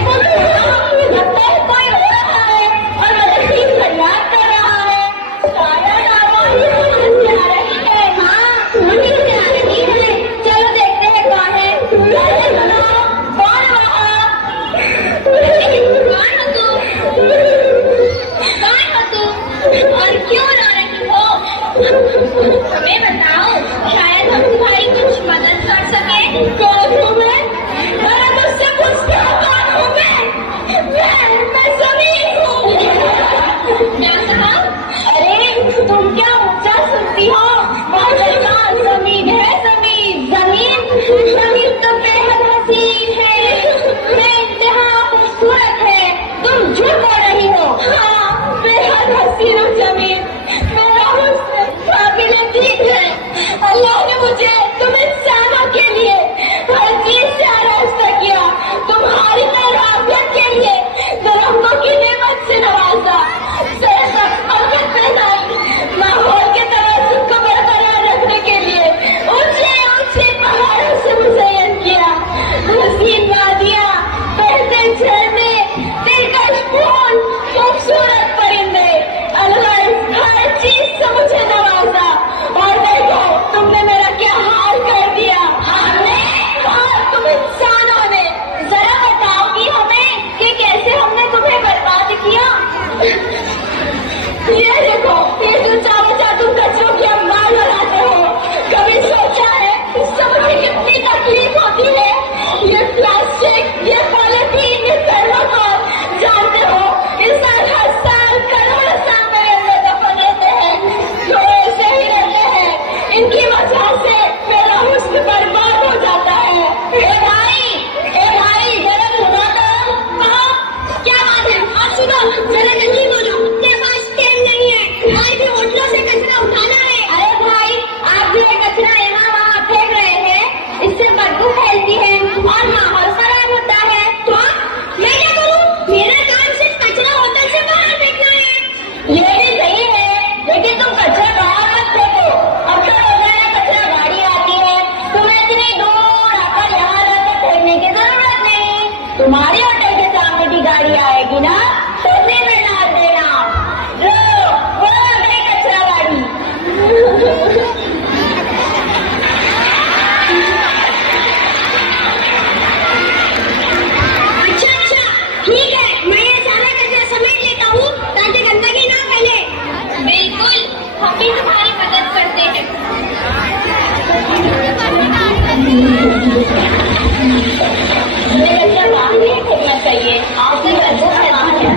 लगता है कोई हो रहा है और मदद की फरियाद कर रहा है। शायद आवाज़ मुझे आ रही है। हाँ, मुझे आ रही है। चलो देखते हैं कौन है। अरे सुनो, कौन वहाँ? कौन हो तुम? कौन हो तुम? और क्यों रो रही हो? हमें बताओ, शायद हम तुम्हारी कुछ मदद कर सके। कौन हूँ मैं? अरे मुझसे पूछते हो कौन हूँ मैं ज़मीन हूँ। क्या कहा? अरे तुम क्या ऊंचा सुनती हो? माशाअल्लाह, ज़मीन है ज़मीन। ज़मीन तो बेहद हसीन है, बेइंतहा खूबसूरत है। तुम झूठ बोल रही हो। हाँ, बेहद हसीन हूँ ज़मीन। मेरा हुस्न काबिल-ए-दीद है। अल्लाह ने मुझे तुम इंसानों के लिए हर चीज से आरास्ता किया। तुम्हारी आफियत के लिए दरख्तों की नेमत से नवाजा, माहौल के तवाज़ुन को बरकरार रखने के लिए ऊंचे ऊंचे पहाड़ों से मुज़य्यन किया। हसीन वादियाँ, बहते झरने, दिलकश फूल, खूबसूरत परिंदे, अल्लाह हर चीज से मुझे नवाजा। और देखो तुमने मेरा क्या हाल कर दिया। हमने कहा तुम इंसानों ने। जरा बताओ कि हमें कि कैसे हमने तुम्हें बर्बाद किया। ये देखो, ये जो चारों तुम कचरों की अंबार बनाते हो, कभी सोचा है इससे मुझे कितनी तकलीफ होती है? ये प्लास्टिक, ये पॉलिथीन, ये थर्माकोल, जानते हो इंसान हर साल करोड़ों साल में दफन रहते हैं, जो ऐसे ही रहते हैं। इनकी वजह से मेरा हुस्न बर्बाद हो जाता है। ए भाई जरा सुना तो। हाँ, क्या बात है? आप सुनो, जरा जल्दी बोलो। अपने पास टाइम नहीं है, आज भी होटलों से कचरा उठाना है। अरे भाई, आप भी ये कचरा यहाँ वहाँ फेंक रहे हैं, इससे बदबू फैलती है और माहौल खराब होता है। तो मैं क्या करूँ? मेरा काम सिर्फ कचरा होटल से बाहर फेंकना है। ये भी सही है, लेकिन तुम कचरा बाहर मत फेंको। अब तो रोजाना कचरा गाड़ी आती है, तुम्हें इतनी दूर आकर यहाँ लाकर फेंकने की जरूरत नहीं। तुम्हारी होटल के सामने की गाड़ी आएगी ना, तो उसी में डाल देना। लो, वो आ गई कचरा गाड़ी। अच्छा, ठीक है, मैं ये सारा कचरा समेट लेता हूँ ताकि गंदगी ना फैले। बिल्कुल, हम भी तुम्हारी मदद करते हैं। ये कचरा बाहर नहीं फेंकना चाहिए, आपकी बदबू फैलाती है।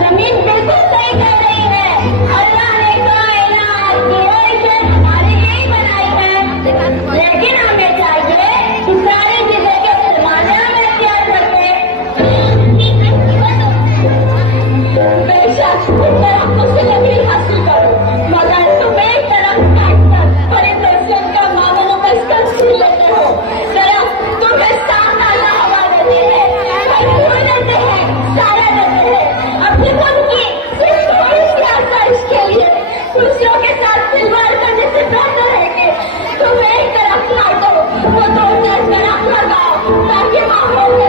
जमीन बिल्कुल सही कर रही है। अल्लाह ने कायनात क्रिएशन हमारे लिए बनाई है, लेकिन हमें चाहिए कि सारी चीजें के पैमाने में इख्तियार करके बेशक दरख्तों से लकड़ी हासिल करो, मगर तुम एक तरफ काटकर बड़े पैसे का मामलों का तस्वीर लेते हो। दरख्त तुम्हें साफ ताजा हवा देते हैं, फूल देते हैं, साया देते हैं। अपनी खुद की सिर्फ थोड़ी सी आसाइश के लिए दूसरों के साथ खिलवाड़ करने से बेहतर है कि तुम एक तरफ काटो, वो दो चार तरफ लगाओ, ताकि माहौल में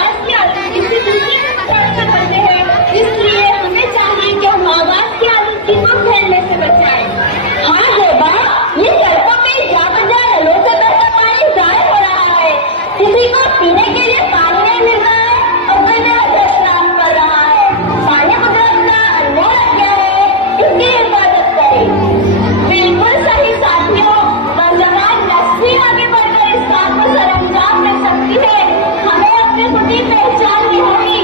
आवाज की आलूगी से दूसरे में बचे हैं, इसलिए हमें चाहिए कि हम आवाज की आलूगी को फैलने से बचाएं। हाँ देवा, ये सड़कों पे जा बजा नलों से बहता पानी जाया हो रहा है, किसी को पीने के लिए पानी नहीं मिल रहा है और कोई मेरा स्नान कर रहा है। पानी कुदरत का अनमोल हथियार है, इसकी हिफाजत करें। बिल्कुल सही साथियों, नौजवान नस्ली आगे बढ़कर इस काम को सरंजाम में सकती है। हमें अपनी खुद की पहचान भी होगी।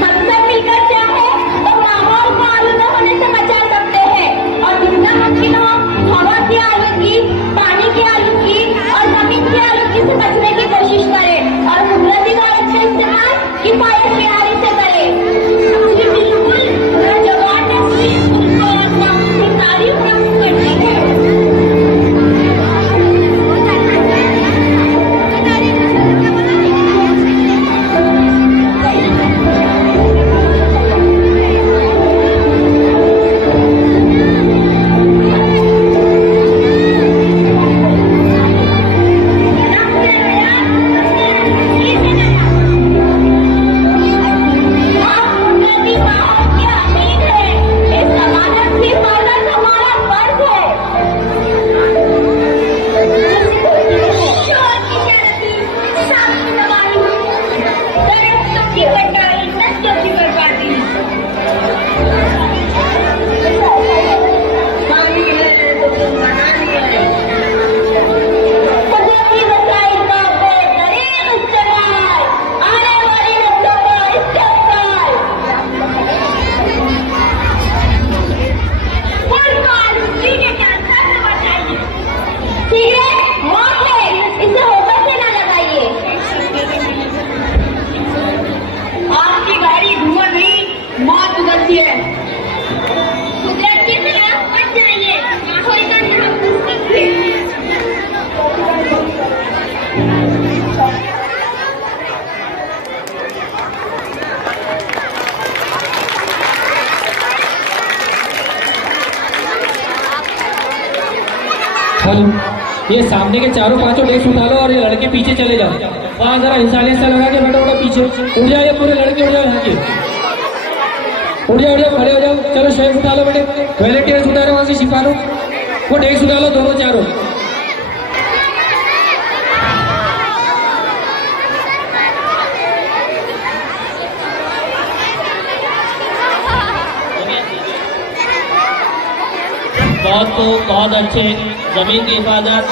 मकसद मिलकर चाहे तो माहौल को आलूदा होने से बचा सकते हैं और जितना मुमकिन हो हवा की आलूगी, पानी की आलूगी और जमीन की आलूगी से बचने की कोशिश करें और कुदरती गैस का इस्तेमाल किफायत से करें। मुझे बिल्कुल नौजवान नस्ली उनको अपनी तारीफ करती है। ये सामने के चारों पांचों डेस्क उठा लो और ये लड़के पीछे चले जाओ। वहां जरा इंसान सा लगा के बैठो बैठो पीछे उठ जाओ, ये पूरे लड़के उठ जाओ, यहाँ के उठ जाओ, खड़े हो जाओ। चलो शेफ उठा लो बेटे, वॉलेंटियर्स उठा रहे वहां से छिपा लो, वो डेस्क उठा लो दोनों चारों। बहुत अच्छे, जमीन की हिफाजत,